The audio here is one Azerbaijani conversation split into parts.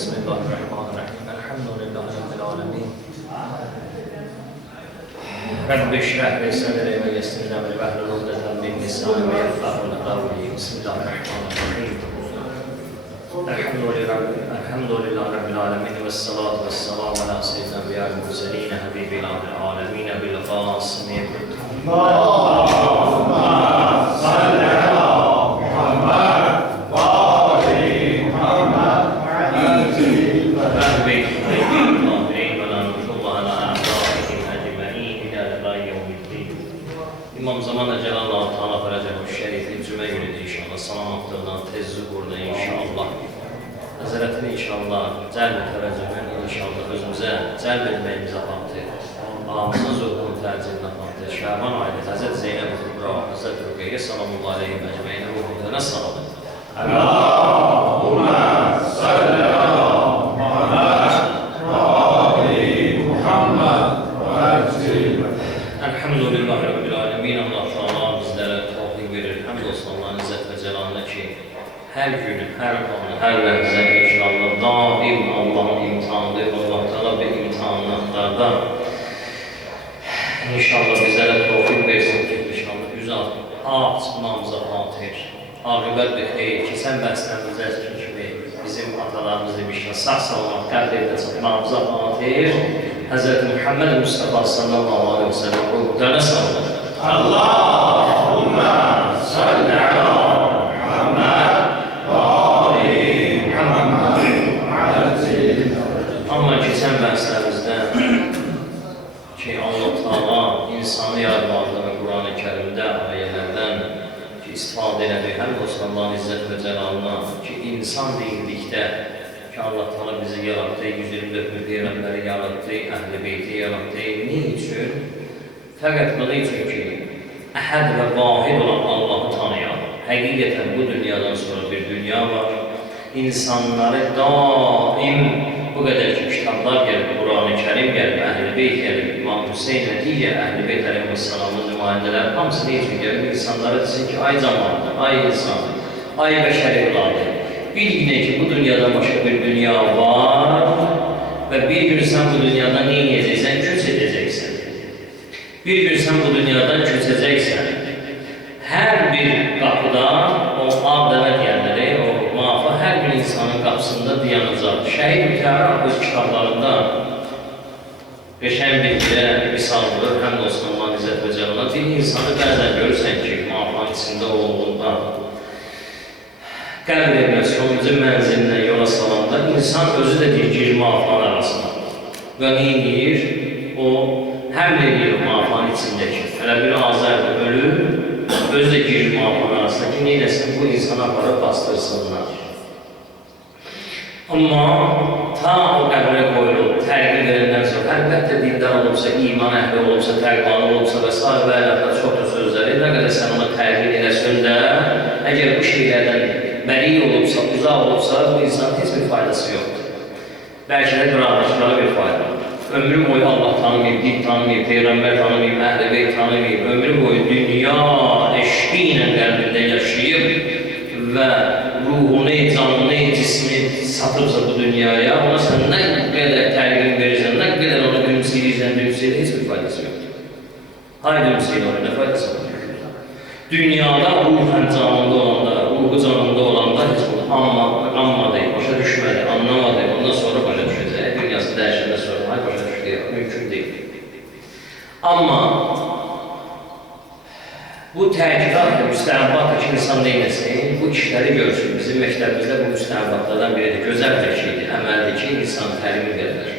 Bismillahirrahmanirrahim. Elhamdülillahi Rabbil alemin. Rabbi şrah li sadri ve yessir li emri vahlul ukdeten min lisani yefqahu qawli. Bismillahirrahmanirrahim. Elhamdülillahi Rabbil alemin ve salatu ve selamu ala seyyidina enbiya'l murselin habibil alemin bil qasimi. Allahümme salli ala Muhammed ve ali Muhammed İmam Zaman Celal-ı Teala Feracehu Şerif'in cümle günüdür inşallah. Salamatlarından tezzi burada inşallah. Hazretini inşallah cəlb-i təvəccühün inşallah özümüze cəlb etməyimize baktı. Ağzına zorluğun tercihine baktı. Şaban ayeti Hazreti Zeynep-i Kubra, Hazreti Rüqeyye sallallahu aleyhi ve ecmeyine ruhuna salamat. Allahümme salli ala Muhammed ve ali Muhammed Elhamdülillahi Rabbil alemin. Allah Teala bizlere tevfik verir. Hamdolsun Allah'ın izzet ve celalına ki her gün, her an, her lehze inşallah daim Allah'ın imtihanıdır. Allah Teala bir imtihanlarda inşallah bizlere tevfik versin ki inşallah yüz at namıza fatih. Ağrıbət bir xeyir ki sen bəsləmizə kimi bizim atalarımız demişler sağ salamat qəbirdə namıza fatih. Hazreti Muhammed Mustafa sallallahu aleyhi ve sellem ruhlarına salamat. Allahümme salli ala Muhammed ve ali Muhammed Amma keçən bəhslərimizdə ki Allah Teala insanı yaratmadığını Kur'an-ı Kerim'də ayələrdən ki istifadə elədik. Həm də Allah'ın izzət və cəlalına ki insan deyildikdə ki Allah Teala bizi yarattı, 124 bin peyğəmbəri yarattı, əhl-i beyti yarattı. Ne üçün? Fəqət bunun üçün ki əhəd və vahid olan Allah'ı tanıyan, həqiqətən bu dünyadan sonra bir dünya var. İnsanları daim bu qədər ki kitablar gəlib, Kur'an-ı Kerim gəlib, Əhl-i Beyt gəlib, İmam Hüseyin və digər Əhl-i Beyt əleyhissalamın nümayəndələri hamısı ne üçün gəlib? İnsanlara desin ki, ay zamanı, ay insan, ay bəşər evladı. Bir günə ki bu dünyadan başqa bir dünya var və bir gün sən bu dünyadan ne yiyəcəksən? Köç edəcəksən. Bir gün sən bu dünyadan köçəcəksən. Hər bir qapıda o ağ-dəvə deyənləri, o muafı hər bir insanın qapısında dayanacaq. Şəhid Mütəhər öz kitablarında qəşəng bir misal vurur, həm də Osmanlı'nın izzət və cəlalına. Bir insanı bəzən görürsən ki, muafın içində olduğunda qəbr edilən sonuncu mənzilindən yola salanda insan özü də deyir ki, muafın arasında. Və neyir? O həm də deyir muafın içindəki. Hələ bir azərdir, ölür, özü də girir muafın arasında ki, neyləsin bu insana aparıb bastırsınlar. Amma ta o qəbrə qoyulub, tərqi veriləndən sonra, əlbəttə dindar olubsa, iman əhli olubsa, təqvanı olubsa və s. və əlbəttə çoxdur sözləri, nə qədər sən ona tərqi eləsən də, əgər bu şeylərdən bəri olubsa, uzaq olubsa, bu insanın heç bir faydası yoxdur. Bəlkə də qıranışlara bir fayda. Ömrü boyu Allah tanımayıb, din tanımayıb, Peyğəmbər tanımayıb, Əhl-i Beyt tanımayıb, ömrü boyu dünya eşqi ilə qəlbində yaşayıb və ruhunu, canını, cismini satıbsa bu dünyaya, ona sən nə qədər təqdim verirsən, nə qədər onu gülümsəyirsən, heç bir faydası yoxdur. Haydi gülümsəyin onu, nə faydası yoxdur? Dünyada ruhən canında olanda, ruhu canında olanda heç bunu anmadı, başa düşmədi, anlamadı, ondan sonra başa düşəcək. Dünyası dəyişəndə sonra başa düşdü, mümkün deyil. Amma bu təhqiqat və müstəhəbbat ki, insan neynəsin, bu işləri görsün. Bizim məktəbimizdə bu müstəhəbbatlardan biridir. Gözəl bir şeydir, əməldir ki, insan təlimi verilir.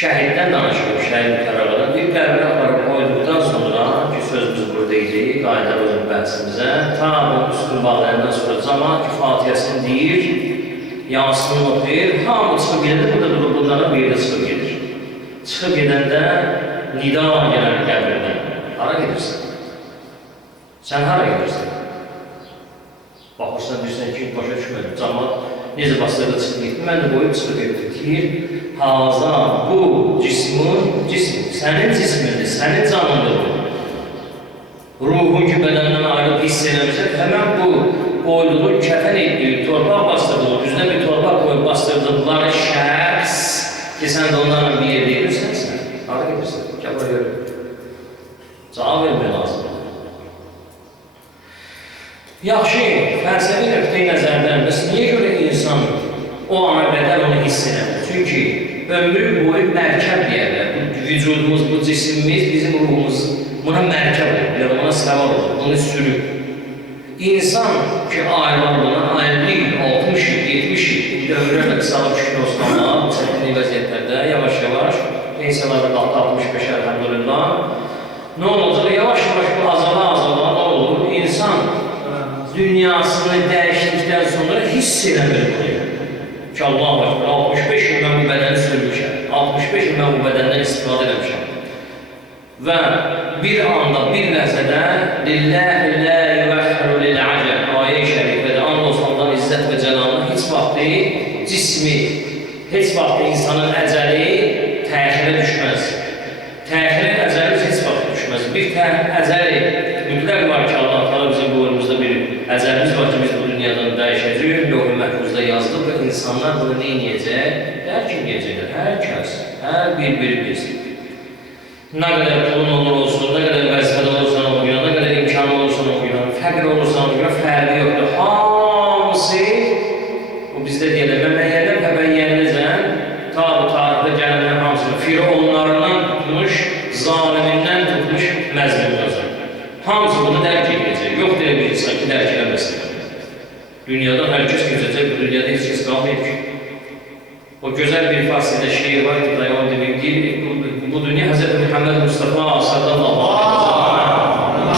Şəhiddən danışılır, şəhid qərarlardan bir qəbirə aparıb qoyduqdan sonra ki, sözümüz burada idi, qayıdar özün bəhsimizə, ta bu üstün bağlayandan sonra cəmaat ki, Fatihəsini deyir, yansını oxuyur, hamı çıxıb gedir, burada durub bunlara bir yerdə çıxıb gedir. Çıxıb gedəndə nida gələn qəbirdən, hara gedirsən? Sən hara gedirsən? Baxırsan, deyirsən ki, başa düşmədim, cəmaat necə basırda çıxıb getdi, mən də boyum çıxıb getdi, deyir, haza bu cismin, sənin cismindir, sənin canındır bu. Ruhun ki, bədəndən ayrılıb hiss eləmişək, həmən bu qoyduğu kəfən etdiyi, torpaq bastırdığı, üzünə bir torpaq qoyub çağrıştırdıqları şəxs ki, sən də onlarla bir yerdə edirsənsə, hara gedirsən? Gəl bura görür. Cavab vermək lazımdır. Yaxşı, fəlsəfi nöqteyi nəzərdən biz niyə görə insan o ana qədər onu hiss edəmir? Çünki ömrü boyu mərkəb deyərlər. Vücudumuz, bu cisimimiz, bizim ruhumuz buna mərkəb olur, ya da buna səval olur, bunu sürür. İnsan ki, aylarına 50 il, 60 il, 70 il dövrlərlə qısalıb şükür olsun Allah, çətinlik vəziyyətlərdə yavaş-yavaş pensiyalarda qaldı 65 əlhamdülillah. Nə olacaq? Yavaş-yavaş bu azala-azala nə olur? İnsan dünyasını dəyişdikdən sonra hiss eləmir bunu. Ki, Allah var, 65 il mən bu bədəni sürmüşəm, 65 il mən bu bədəndən istifadə eləmişəm. Və bir anda, bir ləhzədə Lillahi la yuvəxhiru lil-əcəb ayə-i şərifədə and olsun Allah'ın izzət və cəlalına heç vaxtı cismi, heç vaxtı insanın əcəli təxirə düşməz. Təxirə əcəli heç vaxtı düşməz. Bir əcəli mütləq var ki, Allah Teala bizim boynumuzda bir əcəlimiz var ki, biz bu dünyadan dəyişəcəyik, lövh-i məhfuzda yazılıb və insanlar bunu nə edəcək? Dərk edəcəklər, hər kəs, hər bir-birimiz. Nə qədər pulun olur olsun, nə qədər vəzifədə olursan oxuyan, nə qədər imkanı olursan oxuyan, fəqir olursan oxuyan, fərqi yoxdur. Hamısı, o bizdə deyələk, məməyyədən təbəyyənləzən, ta bu tarixdə gələnlər hamısını, fironlarından tutmuş, zalimindən tutmuş məzmun yazır. Hamısı bunu dərk edəcək. Yox deyə bir insan ki, dərk eləməsin. Dünyadan hər kəs gözəcək, bu dünyada heç kəs qalmayıb ki. O gözəl bir fasildə şeir var ki, dayan demək deyil, bu dünya Hz. Muhammed Mustafa sallallahu aleyhi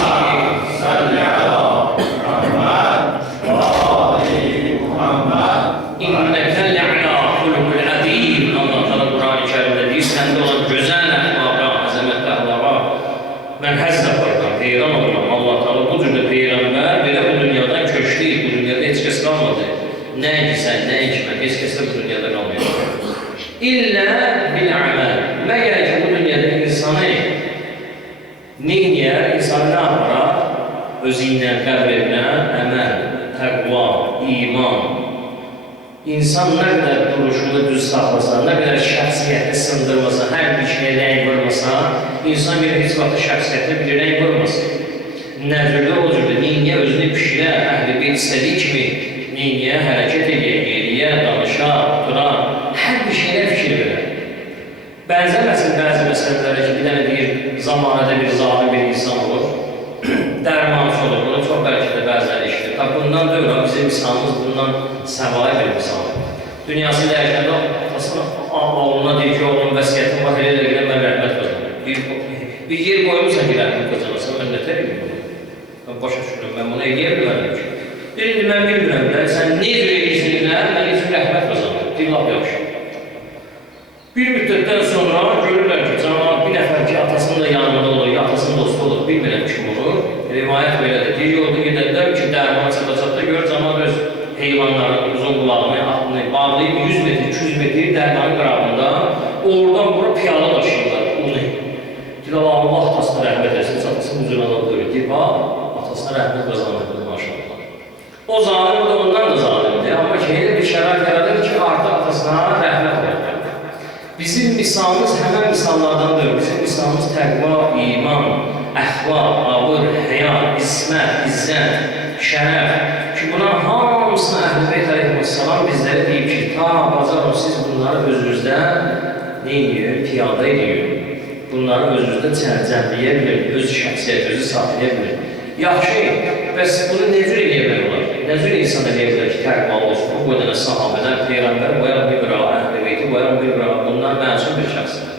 ve sellem İnnəkə lə'lə xulqul ədim. Allah Teala Qur'an-ı Kərimdə deyir, səndə olan gözəl əxlaqa, əzəmətli əxlaqa mən həzz aparıram, heyran oluram. Allah Teala bu cürdə Peyğəmbər belə bu dünyadan köçdü, bu dünyada heç kəs qalmadı. Nəinki sən, nəinki mən, heç kəs də bu dünyada qalmayacaq. İllə bil-əməl. Məgər ki, bu dünyada insanı neyniyər, insanı nə aparar? Özü ilə, qəbrinə, əməl, təqva, iman. İnsan nə qədər duruşunu düz saxlasa, nə qədər şəxsiyyətini sındırmasa, hər bir şeyə rəng vurmasa, insan bir heç vaxtı şəxsiyyətini bir rəng vurmasın. Nəzirdə o cürdə, neyniyə özünü pişirə, əhl-i beyt istədiyi kimi neyniyə hərəkət edir, geriyə, danışa, otura, hər bir şeylə fikir verər. Bənzəməsin bəzi məsələlərə ki, bir dənə deyir, zamanədə bir zalim bir insan olur, dərmançı olur, bunu çox bəlkə də bəzələri işdir. Bundan dövran, bizim misalımız bundan səvayı bir misaldır. Dünyası dəyişəndə atasına, oğluna deyir ki, oğlum vəsiyyətim var, elə də gələn mən rəhmət qazanım. Bir yer qoymuşsan ki, rəhmət qazanırsan, mən nətər edim bunu? Mən başa düşürüm, mən bunu eləyə bilmərəm ki. Deyir, mən bilmirəm də, sən ne cür edirsin, mən üçün rəhmət qazanır, deyir, laf yaxşı. Bir müddətdən sonra görürlər ki, cəmaat bir nəfər ki, atasının da yanında olur, ya atasının dostu olur, bilmirəm kim olur. Rivayət belədir. Deyir, yolda gedərlər ki, dərmanı çata-çata görür, cəmaat öz heyvanların uzun qulağını, atını bağlayıb 100 metr, 200 metr dərmanın qırağında, oradan bura piyada daşıyırlar, onu. Deyir, Allah atasına rəhmət etsin, atasının uzun adamı görür. Deyir, atasına rəhmət qazanırdır, maşallah. O zalim da ondan da zalimdir, amma ki, elə bir şərait yaradır ki, artıq atasına rəhmət verir. Bizim misalımız həmən misallardandır. Bizim misalımız təqva, iman, əxlaq, abır, həyat, ismət, izzət, şərəf. Ki, buna hamısına Əhl-i Beyt Aleyhisselam bizləri deyib ki, ta bacarım siz bunları özünüzdə neyiniyor, piyada ediyor. Bunları özünüzdə cəmcəmləyə bilir, öz şəxsiyyət, özü sahiləyə bilir. Yaxşı, bəs bunu necür eləyə bilər olar? Necür insan eləyə bilər ki, təqva olsun, bu qədənə sahabədən, Peyğəmbər, bu yalan bir qırağı, Əhl-i Beyti, bu yalan bir qırağı, bunlar məsum bir şəxsdir.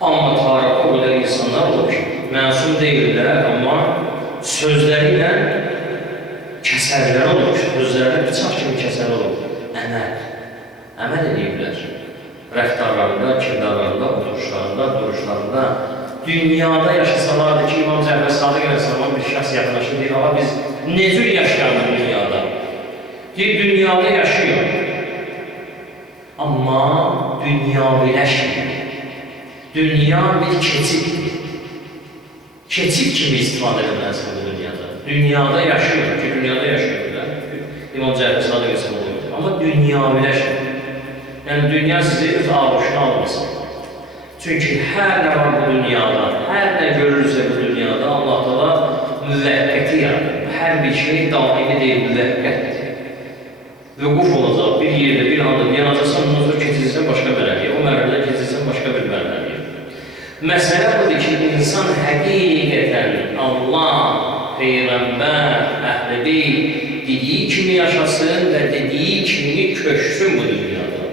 Amma tarixdə o qədər insanlar olur ki, məsum deyirlər, amma sözləri ilə kəsərlər olur ki, sözlərlə bıçaq kimi kəsər olur. Əməl ediblər. Rəftarlarında, kirdarlarında, oturuşlarında, duruşlarında, dünyada yaşasalardı ki, İmam Cəfər Sadiq Əleyhisselam bir şəxs yaxınlaşır, deyir, ama biz necür yaşayalım dünyada? Deyir, dünyada yaşıyor. Amma dünyaviləşmir. Dünya bir keçiddir. Keçid kimi istifadə edilməlisin bu dünyada. Dünyada yaşıyor ki, dünyada yaşıyorlar. İmam Cəfər Sadiq Əleyhisselam olur. Amma dünyaviləşin. Yəni, dünya sizi öz ağuşuna almasın. Çünki hər nə var bu dünyada, hər nə görürsə bu dünyada Allah Taala müvəqqəti yaradır. Hər bir şey daimi deyil, müvəqqətdir. Vüquf olacaq, bir yerdə, bir anda yanacaqsan, ondan sonra keçəcəksən başqa mərhələyə, o mərhələdə keçəcəksən başqa bir mərhələyə. Məsələ budur ki, insan həqiqətən Allah, Peyğəmbər, Əhl-i dediyi kimi yaşasın və dediyi kimi köçsün bu dünyada.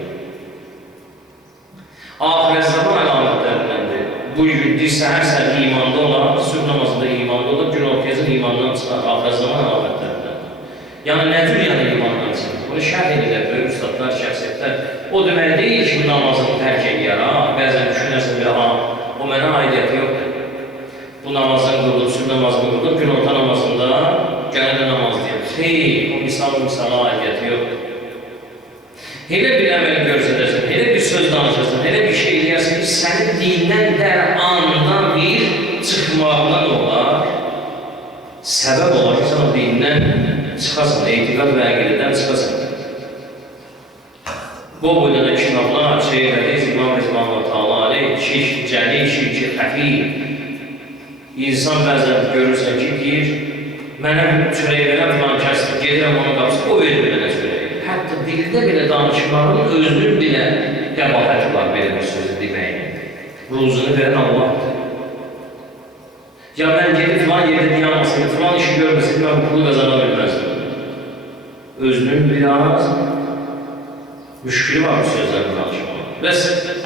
Ahirət zaman əlamətlərindəndir. Bu gün səhər imanda olan, sübh namazında imanda olan, gün ortayazın imandan çıxar, ahirət zaman əlamətlərindəndir. Yəni, nə cür yəni imandan çıxar? Bunu şərh edirlər, böyük ustadlar, şəxsiyyətlər. O deməli deyil ki, namazını tərk edir, bəzən düşünərsən bir, o mənə aidiyyəti yoxdur. Bu namazını qıldım, sübh namazını qıldım, gün orta namazında gələn namaz deyəm. Xeyr, o misala aidiyyəti yoxdur. Elə bir əməli görsədərsən, elə bir söz danışırsan, elə bir şey eləyərsən ki, sənin dindən dər anda bir çıxmağından olar, səbəb olar ki, sən o dindən çıxasan, etiqad və əqidədən çıxasan. Bu boyda da kitablar, Şeyh İmam Rəzmanlı Taala şirk, cəli, şirki, xəfi. İnsan bəzən görürsən ki, deyir, mənə çörək verən filan kəsdir, gedirəm onun qapısı, o verir mənə çörək. Hətta dildə belə danışmağın özünün belə qəbahəti var, belə bir sözü deməyin. Ruzunu verən Allahdır. Ya mən gedib filan yerdə diyanmasaydım, filan işi görməsiydim, mən bu pulu qazana bilməzdim. Özünün biraz müşkülü var bu sözlərini danışmağa. Bəs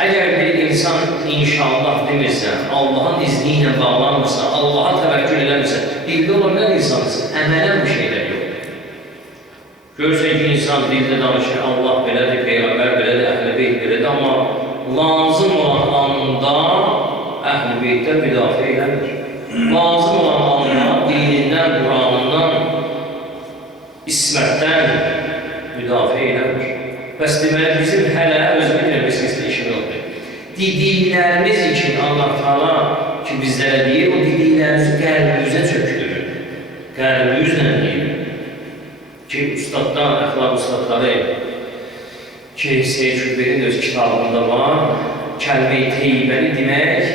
əgər bir insan inşallah demirsə, Allahın izni ilə bağlanmırsa, Allaha təvəkkül eləmirsə, dildə olan nə insansın? Əmələn bir şeylər yoxdur. Görürsən ki, insan dildə danışır, Allah belədir, Peyğəmbər belədir, Əhl-i Beyt belədir, amma lazım olan anda Əhl-i Beytdən müdafiə eləmir. Lazım olan anda dinindən, Quranından, ismətdən müdafiə eləmir. Bəs deməli, bizim hələ özünü bilirmişsizdə işin oldu. Dediklərimiz üçün Allah Taala ki, bizlərə deyir, o dediklərimizi qəlbimizə çökdürür. Qəlbimizlə deyir. Ki, ustaddan, əxlaq ustadları ki, Seyyid Şübberin öz kitabında var, kəlmə-i teyyibəni demək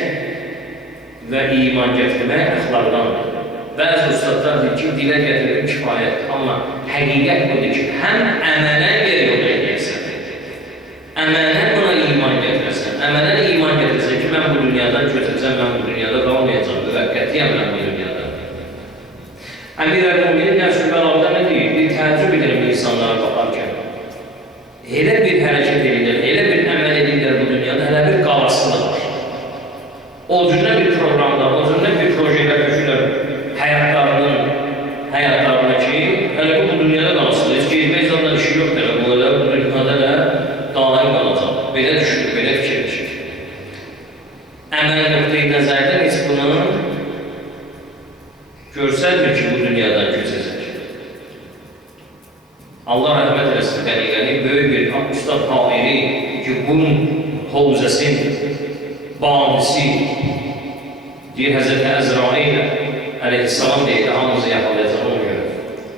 və iman gətirmək əxlaqdandır. Bəzi ustadlar deyir ki, dilə gətirir kifayətdir, amma həqiqət budur ki, həm əmələn yer yox edəyəsən, əmələn buna iman gətirəsən, əmələn iman gətirəsən ki, mən bu dünyadan götürəcəm, mən bu dünyada qalmayacam, müvəqqətiyəm mən bu dünyada. Əmir Əl-Müminin Nəfs-ül Bəlağda nə deyir? Bir təəccüb edirəm insanlara baxarkən. Elə bir hərəkət edirlər, elə bir əməl edirlər bu dünyada, hələ bir qalasıdır var. O cürlə bir proqramda, o cürlə bir projelər düşürlər həyatlarına ki, hələ bu dünyada qalasıdır. Heç qeybə izadla işi yoxdur, bu dünyada da daim qalacaq. Belə düşünür, belə fikirləşir. Əməl nöqteyi nəzərdən heç bunu görsəlmir ki, bu dünyadan köçəcək. Allah rəhmət eləsin qəniqəni, böyük bir Ustad Hairi ki, bunun hovzəsin bağlısı deyir, Həzrəti Əzrail əleyhissalam deyir, hamımızı yaxalayacaq onu görür.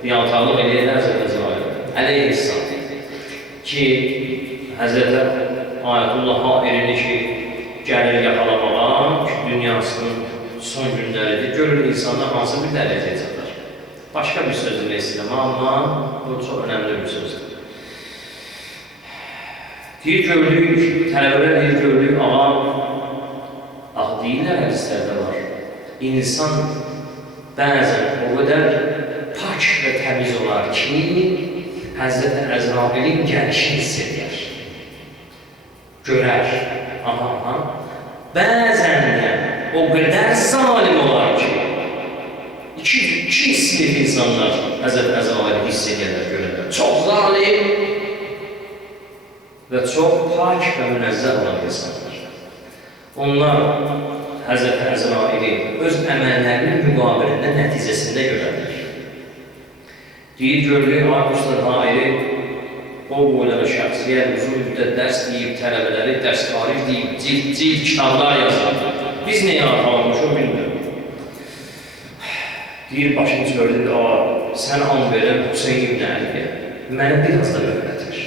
Diyantarlıq eləyir Həzrəti Əzrail əleyhissalam ki, Həzrəti Ayətullah Hairini ki, gəlir yaxalamağa ki, dünyasının son günləridir, görür insanlar hansı bir dərəcəyə çatır. Başqa bir söz demək istəyirəm, amma bu çox önəmli bir sözdür. Deyir, gördük, tələbələr deyir, gördük, ağa, deyirlər hədislərdə var. İnsan bəzən o qədər pak və təmiz olar ki, Həzrəti Əzrailin gəlişini hiss edir. Görər, bəzən də o qədər zalim olar ki, iki sinif insanlar Həzrəti Əzraili hiss edirlər, görürlər. Çox zalim və çox pak və münəzzəh olan insanlar. Onlar Həzrəti Əzraili öz əməllərinin müqabilində nəticəsində görərlər. Deyir, görülür, Ustad Hairi o boylara şəxsiyyət uzun müddət dərs deyib, tələbələri dərs tarif deyib, cild kitablar yazır. Biz nəyə arxalamış, o bilmiyorum. Deyir, başını çördür, sən an verən Hüseyin ibn Əliyə, mənə biraz da möhlət ver.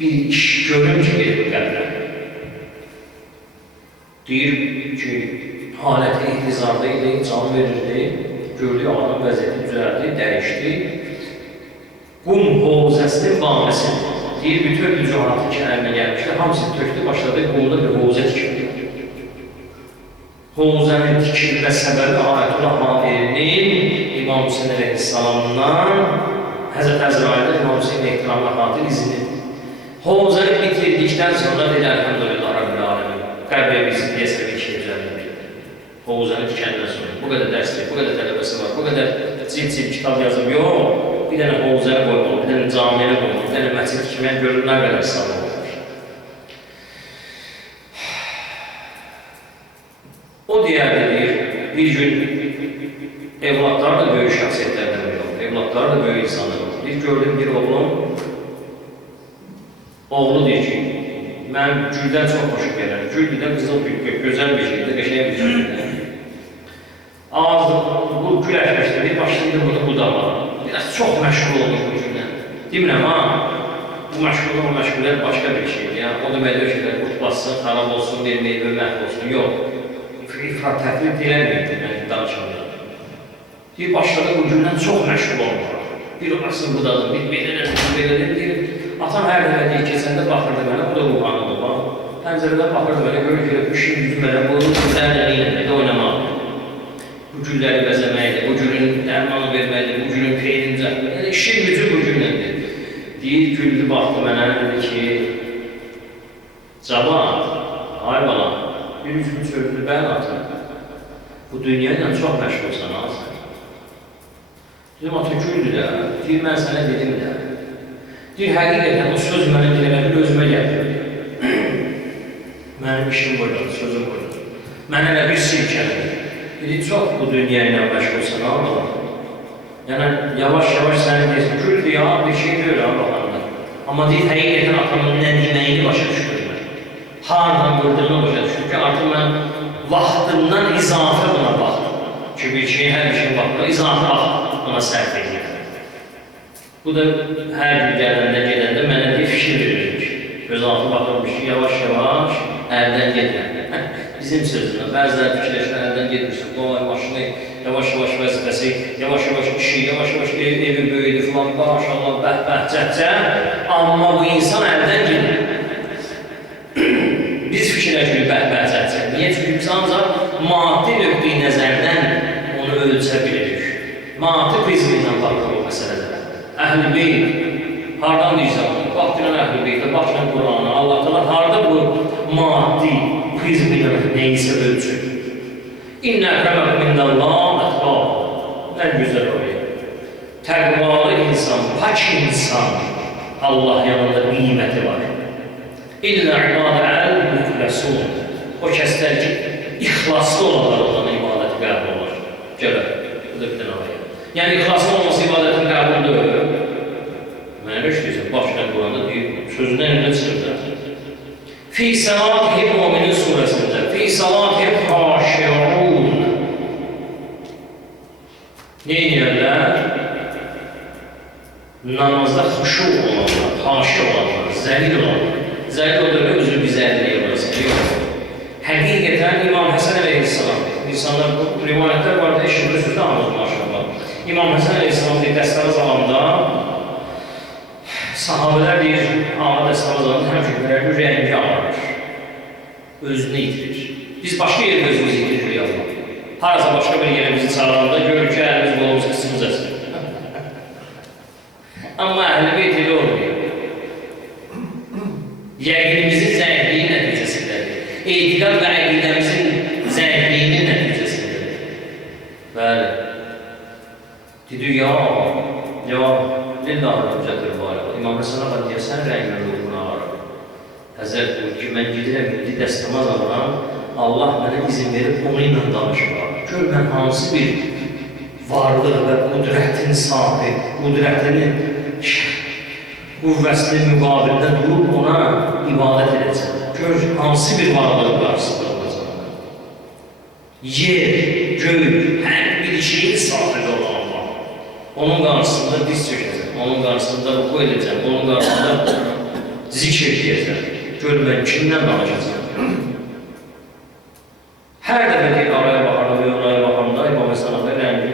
bir iş görünce gelir qəbrə. Deyir ki, haləti ihtizarda idi, can verirdi, gördü ağanın vəziyyəti düzəldi, dəyişdi. Qum hovzəsinin bağlısıdır. Deyir, bütün vücuhatı ki, əlinə gəlmişdi, hamısı tökdü, başladı, qumda bir hovzə tikildi. Hovzənin tikilmə səbəbi Ayətullah Haverinin İmam Hüseyin əleyhissalamdan Həzrət Əzraildə İmam Hüseyin ehtiramına xatir izinidir. Hovzəni bitirdikdən sonra deyir, Əlhəmdülillah Rabbil Alemin, qəbrə bizi deyəsə bir şey düzəldir. Hovzəni tikəndən sonra, bu qədər dərslik, bu qədər tələbəsi var, bu qədər cilt kitab yazıb, yox, bir dənə hovzəni qoymalı, bir dənə camiyə qoymalı, bir dənə məscid tikməyə görür, nə qədər sağlam olur. O deyir, bir gün evlatlar da böyük şəxsiyyətlərdən biri olur, evlatlar da böyük insanlar olur. Bir gördüm bir oğlu deyir ki, mən güldən çox xoşum gəlir. Gül bir də qızıl bir, gözəl bir şeydir, qəşəng bir şeydir. Ağzı, bu gül əkmişdir, bir başlaydı bunu budamağa. Biraz çox məşğul olur bu gündən. Demirəm, bu məşğullər başqa bir şeydir. Yəni, o deməli şeylər qutlasın, xarab olsun, bir meyvə məhv olsun, yox. İfrat təhlil eləməyir, mən danışanlar. Deyir, başladı bu gündən çox məşğul olmalı. Bir asıl budadır, bir belədir, deyir. Atam hər dəfə deyir, keçəndə baxırdı mənə, bu da ruhanı olmaq. Pəncərədən baxırdı mənə, görür ki, bu işin gücü mənə, bu güllərlə neyləməkdə oynamaq. Bu gülləri bəzəməkdir, bu gülün dərmanı verməkdir, bu gülün peyrini düzəltməkdir. Yəni, işin gücü bu gündəndir. Deyir, güldü, baxdı mənə, dedi ki, Cavan, ay balam, bir üzümü çördü, mən atım. Bu dünya ilə çox məşğulsan, azdır. Dedim, ata güldü də, deyir, mən sənə dedim də. Deyir, həqiqətən o söz mənə diləmədir, özümə gəldi. Mənim işim boyladı, sözüm boyladı. Mən elə bir silkələdi. Dedi, çox bu dünya ilə məşğulsan, Allah. Yəni, yavaş-yavaş səni deyirsin, güldü ya, bir şey deyir, Allah'ında. Amma deyir, həqiqətən atamın nə deməyini başa düşdüm. Hardan qırdığını başa düşdüm ki, artıq mən vaxtımdan izafə buna baxdım. Ki, bir şey, hər bir şeyin vaxtında izafə vaxt buna sərf edir. Bu da hər gün gələndə, gedəndə mənə bir fikir verir. Göz altı baxırmış ki, yavaş-yavaş əldən getmə. Bizim sözümüzdə bəziləri fikirləşən əldən getmirsin. Dolayı maşını, yavaş-yavaş vəzifəsi, yavaş-yavaş işi, yavaş-yavaş evi böyüdü filan, maşallah, bəh-bəh, cəhcəh. Amma bu insan əldən gedir. Biz fikirləşirik bəh-bəh, cəhcəh. Niyə? Çünki biz ancaq maddi nöqteyi nəzərdən onu ölçə bilirik. Maddi prizmi ilə baxır o məsələdə. Əhl-i Beyt, hardan deyirsən onu? Bax gələn Əhl-i Beytə, bax gələn Qur'ana, Allah təala harda bu maddi prizmi ilə neysə ölçür? İnnə əkrəməkum indəllah ətqakum. Ən gözəl oraya. Təqvalı insan, pak insan, Allah yanında qiyməti var. İllə ibadə əl-müqləsun. O kəslər ki, ixlaslı olanlar olan ibadəti qəbul olur. Gələr, bu da bir dənə oraya. Yəni, ixlaslı olması ibadətin qəbul deyil. Mənə beş deyirsən, başlayan Quranda deyir, sözündən önə çıxırlar. Fi salatihim Müminin surəsində, fi salatihim xaşi'un. Neyniyərlər? Namazda xuşu olanlar, xaşi olanlar, zəlil olanlar. Zəlil odur və özür bizərliyə burası, yox. Həqiqətən İmam Həsən əleyhissalam, insanlar bu rivayətlər var da, eşitli sözü anladı maşallah. İmam Həsən əleyhissalam deyir, dəstəri zamanda sahabələr deyir, ağa dəstəri zamanda həmşəklərə bir rəngi ağarır, özünü itirir. Biz başqa yerdə özümüzü itiririk Allah. Harasa başqa bir yerimizi çağıranda görür ki, əlimiz qolumuz qısımız əsir. Amma Əhl-i Beyt elə olmuyor. Yəqinimizin zəifliyi nəticəsindədir. Etiqad və əqidəmizin zəifliyinin nəticəsindədir. Bəli. Dedi, ya, lillahi rəmcədir var. İmam Həsən ağa deyəsən, rənglə ruhuna ağır. Həzrət buyur ki, mən gedirəm, indi dəstəmaz alıram, Allah mənə izin verib onu ilə danışmaq. Gör, mən hansı bir varlıq və qudrətin sahibi, qudrətinin qüvvəsinin müqabilində durub ona ibadət edəcəm. Gör, hansı bir varlığı qarşısında olacaq. Yer, göy, hər bir şeyin sahibi olan Allah. Onun qarşısında diz çökəcəm, onun qarşısında ruku edəcəm, onun qarşısında zikr edəcəm. Gör mən kimdən danışacağım. Hər dəfə deyil, araya baxanda, İmam Həsənəndə rəngi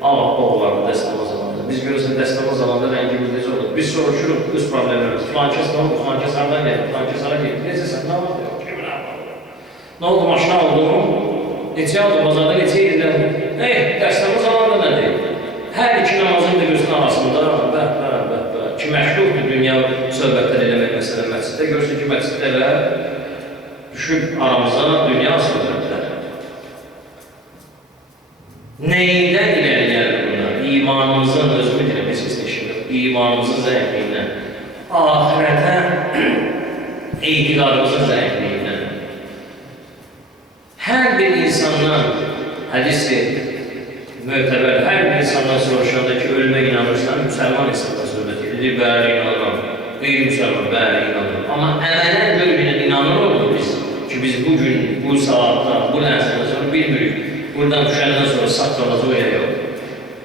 Allah oğullarını dəstəmaz alanda. Biz görürsən, dəstəmaz alanda rəngimiz necə olur? Biz soruşuruq, öz problemlərimiz. Filankəs nə oldu? Filankəs hardan gəldi? Filankəs hara getdi? Necəsən? Nə oldu? Nə oldu? Maşına oldu mu? Neçə oldu? Bazarda neçə yerdə? Dəstəmaz alanda nə deyil? Hər iki namazın bir gözünün arasında ki, məşruqdur dünya söhbətlər eləmək məsələn məsciddə. Görürsən ki, məsciddə elə düşüb aramıza dünya söhbətlər. Neydən iləri gəlir bunlar? İmanımızın, özümü deyirəm, heç kəsin işidir, imanımızın zəifliyindən, ahirətə etiqadımızın zəifliyindən. Hər bir insandan, hədisi mötəbər, hər bir insandan soruşanda ki, ölümə inanırsan, müsəlman insandan söhbət edir, bəli inanıram, qeyri-müsəlman, bəli inanıram. Amma əmələ görməyən inanır oldu biz ki, biz bugün, bu saatda, bu ləhzədən sonra bilmirik. Buradan düşəndən sonra saqqalacaq ya yox.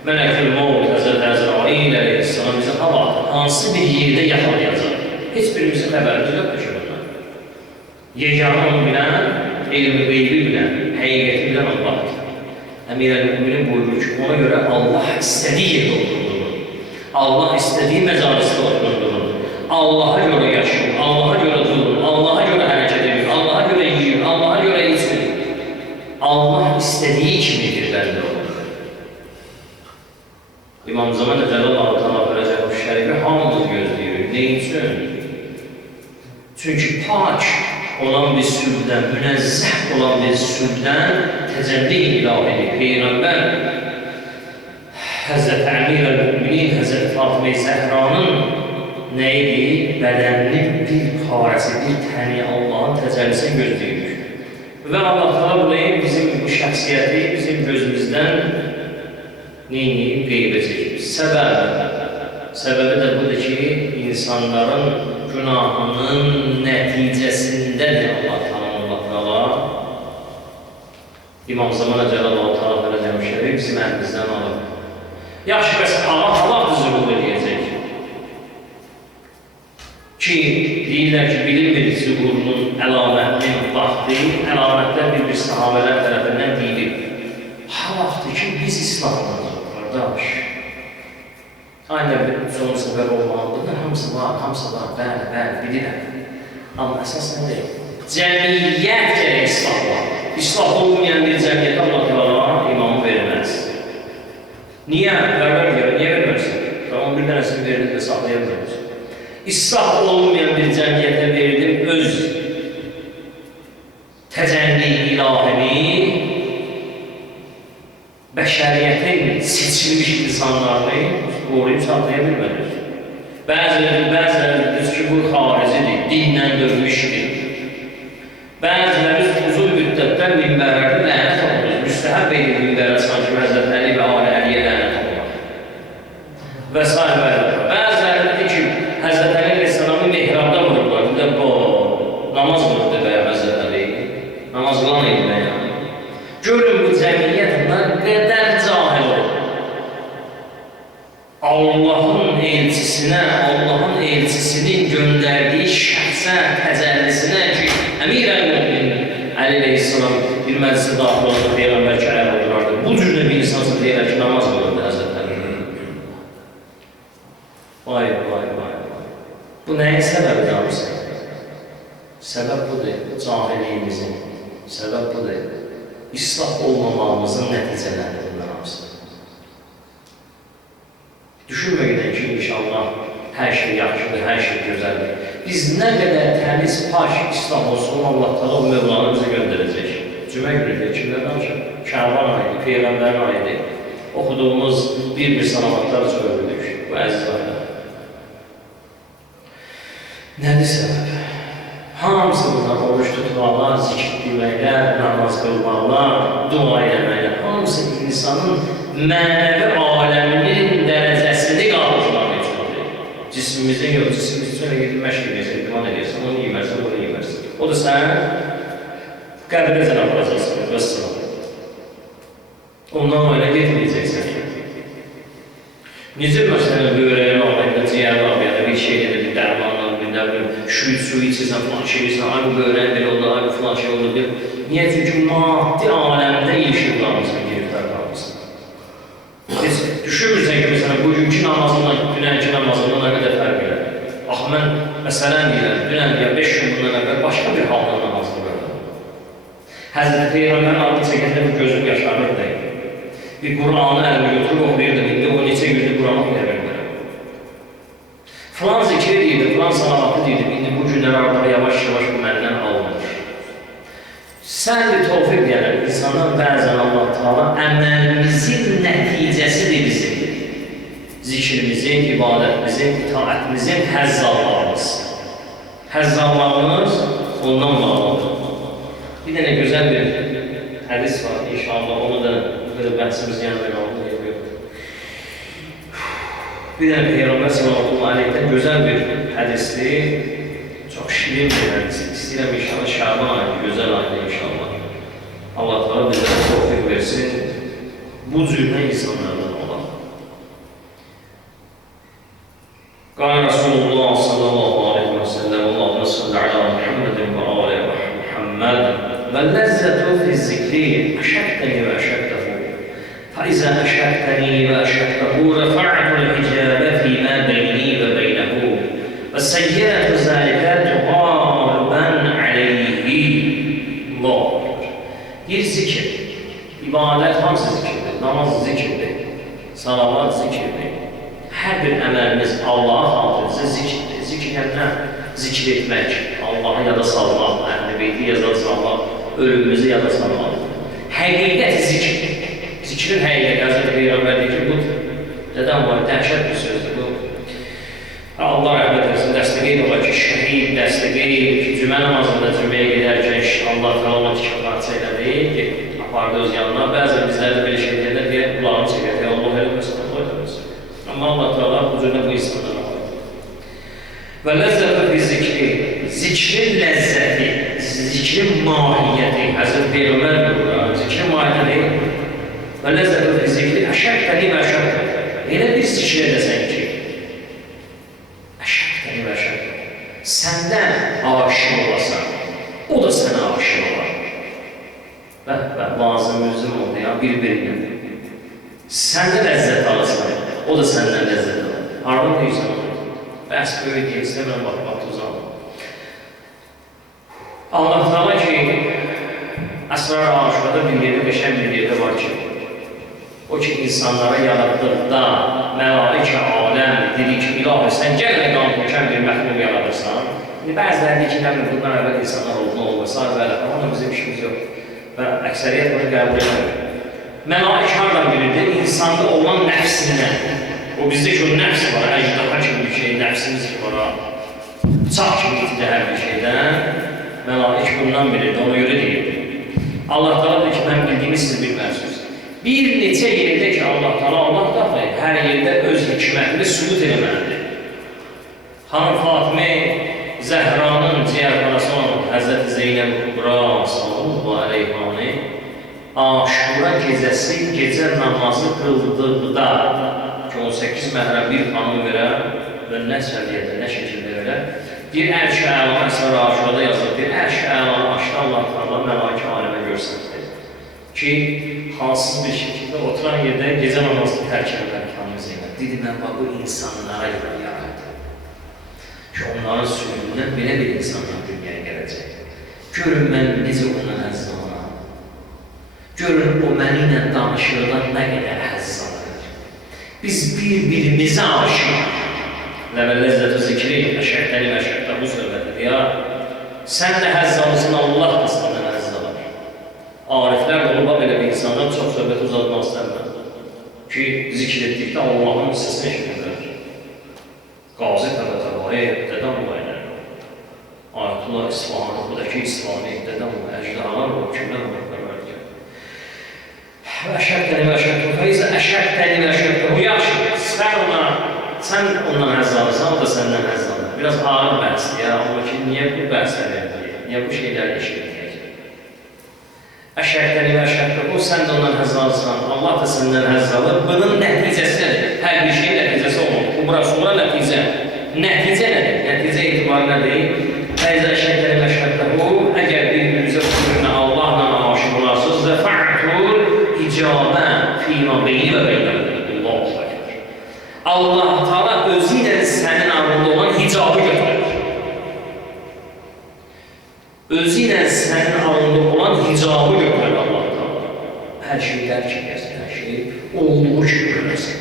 Mələkül Mevud Həzrət Əzrail əleyhissalam bizi hansı bir yerdə yaxalayacaq? Heç birimizin xəbərimiz yoxdur ki, bundan. Yeganə onu bilən, elmi qeybi bilən, həqiqəti bilən Allahdır. Əmirəl-Müminin buyurur ki, ona görə Allah istədiyi yerdə oturduğunu, Allah istədiyi məcalisdə oturduğunu, Allaha görə yaşayır, Allaha görə durur, Allaha görə hərəkət edir, Allaha görə yiyir, Allaha görə içmir. Allah istədiyi kimidir bəndə olur. İmam Zaman Cəlal Allah verəcək bu şərifi hamımız gözləyirik. Ne üçün? Çünki pak olan bir sülhdən, münezzeh olan bir sülhdən təcəlli ilahi Peyğəmbər Həzrət Əmirəl-Müminin, Həzrət Fatıma-i Zəhranın neydi? Bədənli bir parəsi, bir təni Allahın təcəllisini gözləyirik. Və Allah Teala burayı bizim bu şəxsiyyəti bizim gözümüzdən neyini qeybə çəkir? Səbəbi də budur ki, insanların günahının nəticəsindədir Allah Teala. İmam Zaman Cəlal Allah Teala şərifi bizim əlimizdən alır. Yaxşı, bəs Allah düzülür eləyəcək. Ki, deyirlər ki, bilinmir zühurunun əlamətinin vaxtı, əlamətlər bir sahabələr tərəfindən deyilir. Ha vaxtdır ki, biz İslamdayıq, qardaş. Aynen son səbəb olmalıdır, hamısı var, bəli, bilirəm. Amma əsas nədir? Cəmiyyət gərək İslam var. İslam olmayan bir cəmiyyət Allah Teala imamı verməz. Niyə? Niyə vermərsin? Tamam, bir dənəsini verilir və saxlayamıyoruz. İslah olmayan bir cəmiyyətə verdim öz təcəlli ilahini, bəşəriyyətin seçilmiş insanlarını qoruyub saxlaya bilmədir. Bəzilərimiz ki, bu xaricidir, dindən dönmüşdür. Bəzilərimiz uzun müddətdən minbərlərdə lənət olunur. Müstəhəb edir minbərə sanki Həzrət Əli və Ali Əliyə lənət olunur. Və s. Bəzilərimiz ki, Həzrət Əli Aleyhisselamı mehrabda vururlar. Bir də bu, namaz vururdu bəyə Həzrət Əli. Namaz qılan idi bəyə. Görün bu cəmiyyət nə qədər cahil olur. Allahın elçisinin göndərdiyi şəxsə, təcəllisinə ki, Əmirəl-Müminin Əli Aleyhisselam bir məclisə daxil oldu, Peyğəmbər kərəm olurlardı. Bu cürdə bir insansın deyirlər ki, namaz qılırdı Həzrət Əli. Vay. Bu nəyin səbəbidir hamısı? Səbəb budur, cahiliyimizin. Səbəb budur, islah olmamağımızın nəticələridir bunlar hamısı. Düşünməkdən ki, inşallah hər şey yaxşıdır, hər şey gözəldir. Biz nə qədər təmiz, pak, islah olsun, Allah Teala o Mevlanı bizə göndərəcək. Cümə günüdür, kimlər danışır? Şərvan ayıdır, Peyğəmbərin ayıdır. Oxuduğumuz bir salavatlar söylüdük bu əziz ayda. Nədir səbəb? Hamısı bunlar oruç tutmaqlar, zikr deməklər, namaz qılmaqlar, dua eləməklər. Hamısı insanın mənəvi aləminin dərəcəsini qaldırmaq üçündür. Cismimizin yox, cismimiz üçün gedib məşq edəcək, iman edəcəksən, onu yemərsən, bunu yemərsən. O da sən qəbirə zənə vuracaqsın, vəssalam. Ondan öyle getməyəcəksən. Necə məsələn, böyrəyin ağlayında, ciyər ağlayında bir şey edir, bir dərmanla, bir su içirsən, filan şey içirsən, ay bu böğrən belə oldu, ay bu filan şey oldu. Niyə? Çünki maddi aləmdə ilişiqlarımızın giriflər qalmışsın. Biz düşünmürsən ki, məsələn, bugünkü namazından, dünənki namazından nə qədər fərq edir? Axı, mən məsələn deyirəm, dünən ya 5 gün bundan əvvəl başqa bir halda namazını gördüm. Həzrəti Peyğəmbərin adını çəkəndə bir gözüm yaşarırdı. Bir Qur'anı əlimə götürüb oxuyurdum, indi o neçə gündür Qur'anı oxuya bilmirəm. Filan zikir deyirdi, filan salavatı deyirdi, indi bu günlər artıq yavaş-yavaş bu məndən alınır. Sən bir tövfiq deyərək, insanlar bəzən Allah Teala əməlimizin nəticəsidir bizim. Zikrimizin, ibadətimizin, itaətimizin həzz almağımız. Həzz almağımız ondan bağlıdır. Bir dənə gözəl bir hədis var, inşallah onu da böyle bəhsimiz yanında qaldı. Bir dənə Peyğəmbər sallallahu aleyhdən gözəl bir hədisdir. Çox şirin bir hədisdir. İstəyirəm inşallah Şaban ayında, gözəl ayında inşallah. Allah Teala bizə tövfiq versin. Bu cürlə insanlardan olan. Qala Rasulullah sallallahu aleyhi ve sellem Allahümme salli ala Muhammedin ve ala Muhammed ve lezzetu fi zikri eşekteni ve eşektehu فإذا أشركتني وأشركته رفعت الحجاب فيما بيني وبينه وسيئة ذلك تغالبا عليه Allah. Bir zikir, ibadət hamısı zikirdir, namaz zikirdir, salavat zikirdir. Hər bir əməlimiz Allah'a xatirinizə zikirdir. Zikirlərinə zikir etmək, Allah'ı yada salmaq, Əhl-i Beyti yada salmaq, ölümümüzü yada salmaq. Həqiqət zikirdir. Zikrin həqiqəti, Həzrəti Peyğəmbər deyir ki, bu nədən var, dəhşət bir sözdür bu. Allah rəhmət etsin, dəstəqeyd olar ki, şəhid dəstəqeyd ki, cümə namazında cüməyə gedərkən Allah Teala tikaflarça elədi ki, apardı öz yanına. Bəzən bizlər də belə şey deyəndə deyə qulağını çəkər, deyə Allah eləməsin, Allah eləməsin. Amma Allah Teala bu cürlə bu insandan apardı. Və ləzzətə bir zikri, zikrin ləzzəti, zikrin mahiyyəti, Həzrəti Peyğəmbər buyurur, zikrin mahiyyəti və ləzzətə bir zikri, əşəqtəni və əşəqtəni. Elə bir zikr edəsən ki, əşəqtəni və əşəqtəni. Səndən aşıq olasan, o da sənə aşıq olar. Və lazım müzüm oldu ya, bir-birinə. Sən də ləzzət alasan, o da səndən ləzzət alır. Harada deyirsən onu? Bəs böyük deyilsə, mən bax, uzanım. Allah Teala ki, Əsrar Aşurada bir yerdə, beşən bir yerdə var ki, o ki, insanlara yaratdıqda məlaikə aləm dedi ki, ilahı, sən gəllə qanqokən bir məxlum yaradırsan. Bəziləri deyir ki, nəmin bundan əvvəl insanlar oldu, olmasa, amma bizim işimiz yox. Və əksəriyyət bunu qəbul edir. Məlaik hardan bilirdi? İnsanda olan nəfsindən. O bizdə ki, o nəfs var, əcdaha kimi bir şey, nəfsimiz ki var, bıçaq kimi itidə hər bir şeydən. Məlaik bundan bilirdi, ona görə deyirdi. Allah Teala deyir ki, mən bildiyimi siz bilmərsiniz. Bir neçə yerdə ki, Allah da hər yerdə öz hikmətini sübut eləməlidir. Xanım Fatimə Zəhranın ciyərxanası olan Həzrəti Zeynəb Kubra sallallahu aleyhanı Aşura gecəsi gecə namazı qıldıqda ki, 18 məhrəm bir xanım verər və nə səviyyədə, nə şəkildə verər bir ərş-i əlanı əsər Aşurada yazılır, bir ərş-i əlanı aşdı Allah Teala məlaki aləmə görsəndir ki, hansız bir şəkildə oturan yerdə gecə namazını tərk edən xanım Zeynəb dedi, mən bu insanlara görə yaradı ki, onların sürümündən belə bir insanlar dünyaya gələcək. Görün mən necə ona həzz alınam. Görün o mənimlə danışıqdan nə qədər həzz alır. Biz bir-birimizə aşıq. Ləvəl-ləzzət-ü zikri, əşəqtəni və əşəqtə bu söhbətidir ya. Sən də həzz alırsın, Allah da səndən həzz alır. Ariflər də olma belə bir insanlar çox söhbət uzatmaq istərlər. Ki, zikr etdikdə Allahın səsini eşidirlər. Qazi Təbətəbai, dədəm o ilə. Ayətullah İsfahani, budakı İsfahani, dədəm o, əcdahalar o, kimlər o, bərbəlikə. Və əşəqtəni və əşəqtə, fəizə əşəqtəni və əşəqtə, o yaxşı, sən ondan həzz alırsan, o da səndən həzz alır. Biraz ağır bəhsdir ya, amma ki, niyə bu bəhsləri yapmayır? Niyə bu şeyləri eşitməyəcək? Əşəqtəni və əşəqtə, o sən də ondan həzz alırsan, Allah da səndən həzz alır. Bunun nəticəsi nədir? Hər bir şeyin nəticəsi olmalı. Bu, bura sonra nəticə. Nəticə nədir? Nəticə etibarı nədir? فَاِذَا شَكَرِ مَشْهَدَهُ Əgər bir-birinizə buyuruna Allahla aşıq olarsınız və fə'tul icabə fîmə beyni və beynədir. Allah Teala özü ilə sənin arasında olan hicabı götürür. Özü ilə sənin arasında olan hicabı götürür Allah Teala. Hər şeyi dərk edəsən, hər şeyi olduğu kimi görərsən.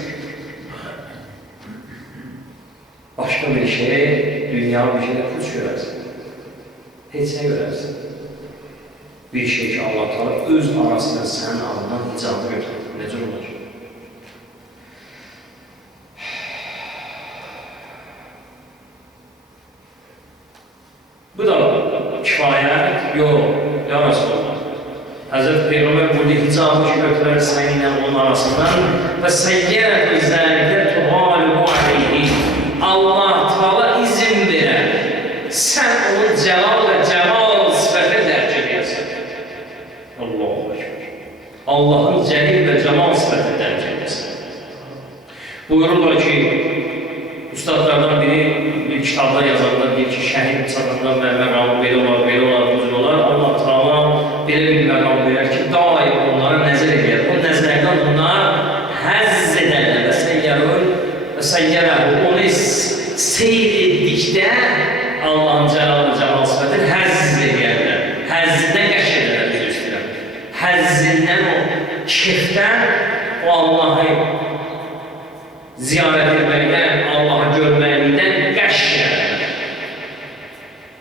Başqa bir şey, dünya bir şeydə puç görərsən. Heç nə görərsən. Bir şey ki Allah Teala öz arasında sənin arasından hicabı götürür. Necə olur? Bu da kifayət, yox, ya Resulullah. Hazreti Peygamber burada hicabı götürər səninlə onun arasından və səyyərət üzərində tuğalibu aleyhi. Allah Teala izin verər, sən onun cəlal və cəmal sifətini dərk edəsən. Allahu Ekber. Allahın cəlil və cəmal sifətini dərk edəsən. Buyururlar ki, ustadlardan biri bir kitabda yazanda deyir ki, şəhid çatanda məqamı belə olar, düzgün olar. Allah Teala belə bir məqam verir ki, daim onlara nəzər edir. O nəzərdən bunlar həzz edərlər və səyyərəhu. Onu seyr etdikdə Allahın cəlal və cəmal sifətini həzz edərlər. Həzzindən qəş edərlər, düz istəyirəm. Həzzindən, o keyfdən, o Allahı ziyarət etməkdən, Allahı görməkdən qəş edərlər.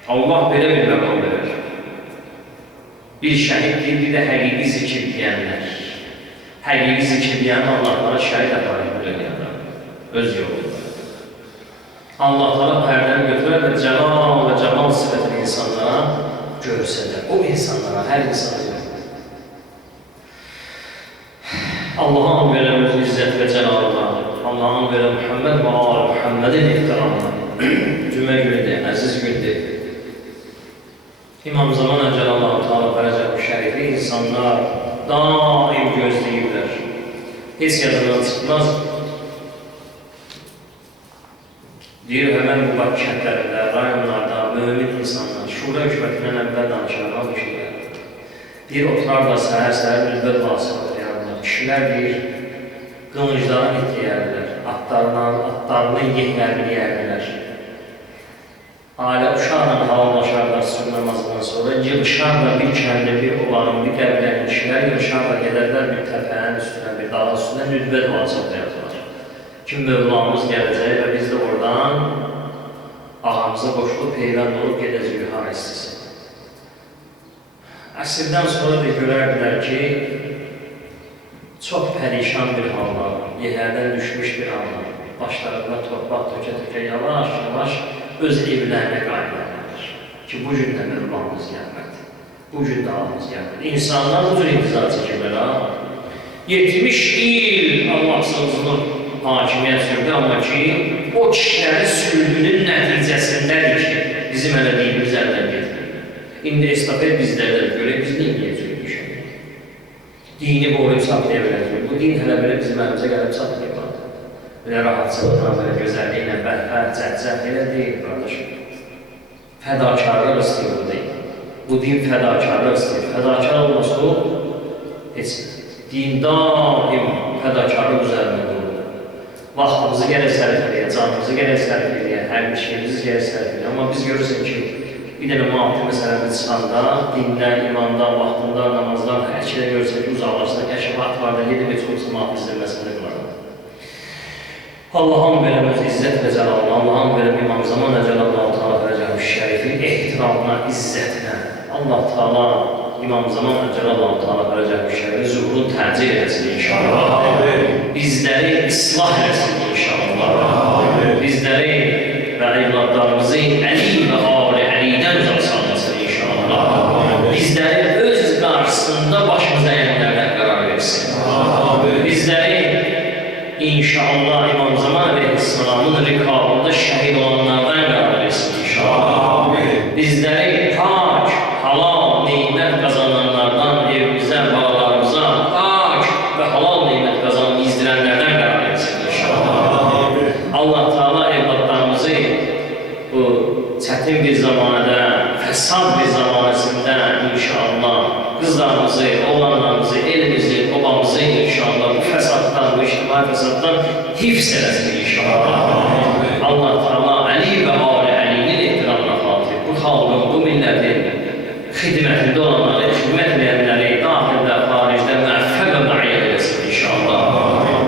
Allah belə bir məqam verir. Bir şəhiddir, bir də həqiqi zikir deyənlər. Həqiqi zikir deyən Allahlara şəhid aparır bu dünyada. Öz yolunda. Allah Teala pərdəni götürər və cəlal və cəmal sifətini insanlara görsələr. O insanlara, hər insana görsələr. Allah'a verən öz izzət və cəlalına, Allah'a verən Muhammed və Ali Muhammedin ehtiramına. Cümə gündür, əziz gündür. İmam Zaman Cəlallahu Teala Fərəcəb şərifi insanlar daim gözləyirlər. Heç yadından çıxmaz. Deyir, həmən bu Bakı kəndlərində, rayonlarda, mömin insanlar, şura hökumətindən əvvəl danışanlar bir şeylər. Bir oturarlar səhər-səhər nüzbət vasıqdır. Kişilər deyir, qılınclara itləyərlər, atlarını yehmərliyərlər. Ailə uşaqla havalaşarlar sür namazından sonra, yığışarlar bir kəndə, bir olanın, bir qəbilənin kişilər yığışarlar, gedərlər bir təpənin üstünə, bir dağın üstünə nüzbət vasıqdır yatırlar. Kim Mövlamız gələcək və biz də oradan ağamıza qoşulub, peyvənd olub gedəcək hara istəsin. Əsrdən sonra da görərdilər ki, çox pərişan bir hallar, yəhərdən düşmüş bir hallar, başlarında torpaq tökə-tökə yavaş-yavaş öz evlərinə qayıdarlar. Ki, bu gün də Mövlamız gəlmədi, bu gün də ağımız gəlmədi. İnsanlar bu cür intizar çəkirlər, 70 il Allah sözünü hakimiyyət sürdü, amma ki, o kişilərin sürgünün nəticəsindədir ki, bizim elədiyimiz əldən gedir. İndi estafet bizlərdən görə, biz neyəcəyik? Dini qoruyub saxlaya biləcək. Bu din hələ belə bizim əlimizə gəlib saxlayıb. Belə rahatçılıqla, belə gözəlliklə, bəhbər, cəhcəh elə deyil, qardaşım. Fədakarlıq istəyir bu deyil. Bu din fədakarlıq istəyir. Fədakar olması o, heç din daim fədakarlıq üzərində durur. Vaxtımızı gərək sərf edir, canımızı gərək sərf edir, hər bir şeyimizi gərək sərf edir. Amma biz görürsən ki, bir dənə mühafı məsələdə çıxanda, dindən, imandan, vaxtından, namazdan, hər şeydə görürsən ki, uzaqlaşsan, kəşəfat var da, 7 metr olsa mühafı izləməsində qılarım. Allah'ın verəm öz izzət və cəlalına, Allah'ın verəm İmam Zaman Cəlallahu Teala Fərəcəb şərifin ehtiramına, izzətinə, Allah Teala İmam Zaman Cəlallahu Teala Fərəcəb şərifin zuhurunu təcil etsin inşallah. Bizləri islah etsin inşallah. Bizləri və evladlarımızı əli və ali əlidən uzaq salmasın inşallah. Bizləri öz qarşısında başımıza əyənlərdən qərar versin. Bizləri İnşallah İmam Zaman Aleyhisselam'ın rikabında şəhid olanlardan qərar versin inşallah. Bizləri pak, halal, neymət qazananlardan evimizə, balalarımıza pak və halal neymət qazananı izdirənlərdən qərar versin inşallah. Allah Teala evlatlarımızı bu çətin bir zamanədə fəsad bir zamanəsində inşallah qızlarımızı, oğlanlarımızı, elimizi, obamızı inşallah bu fəsaddan, bu ictimai fəsaddan hifz eləsin inşallah. Allah Teala Əli və Ali Əlinin ehtiramına xatir bu xalqın, bu millətin xidmətində olanları, xidmət edənləri daxildə, xaricdə müəffəq və müəyyən eləsin inşallah.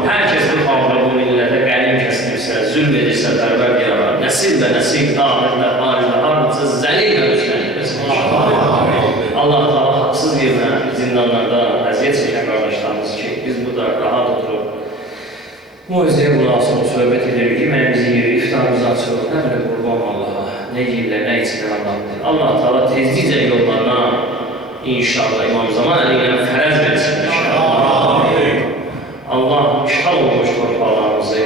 Hər kəs bu xalqa, bu millətə qəlim kəsilirsə, zülm edirsə, pərverdiyara, nəsil və nəsil daxildə, xaricdə, hardasa zəlil və müstənilməsin inşallah. Allah Teala haqsız yerine zindanlarda əziyyət çəkən qardaşlarımız ki, biz burada rahat oturup muizəyə qulaqsın, söhbət edirik, yeməyimizi yeri, iftarımızı açırıq, nə bilir qurban Allah'a, nə yiyirlər, nə içirlər Allah bilir. Allah Teala tezlicə yollarına inşallah İmam Zaman Əli ilə fərəz versin inşallah. Allah işğal olmuş torpaqlarımızı,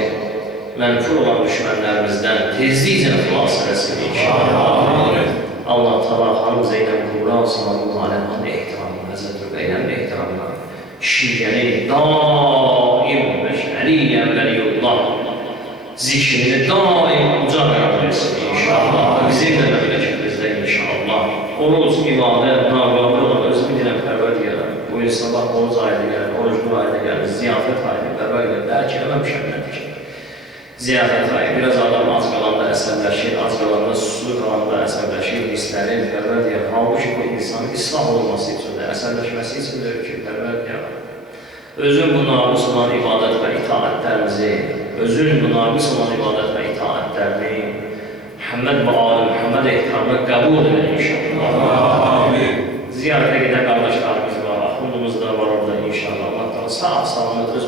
mənfur olan düşmənlərimizdən tezlicə xilas eləsin inşallah. Allah Teala Hanım Zeynəb Kubra sallallahu aleyhi ve ehtiramına, Həzrət Rüqeyyənin ehtiramına, şiyyəni daim məşəliyyən vəliyullah zikrini daim uca qərar versin inşallah. Bizim də məmləkətimizdə inşallah. Oruc, ibadət, naqabı olan özümü dilən pərverdiyara, bu il sabah oruc ayında gəlin, oruclu ayında gəlin, ziyafət ayında pərverdiyara, bəlkə eləməmişəmlədir. Ziyafət ayı, biraz adam az qalanda əsəbləşir, az qalanda suslu qalanda əsəbləşir, hisslərin pərverdiyara, halbuki bu insanın islah olması üçün də, əsəbləşməsi üçün də ki, pərverdiyara. Özün bu naqis olan ibadət və itaətlərimizi, özün bu naqis olan ibadət və itaətlərini Muhammed və Ali Muhammed ehtiramına qəbul edin inşallah. Ziyarətə gedən qardaşlarımız var, axundumuz da var orada inşallah. Allah sağ salamet öz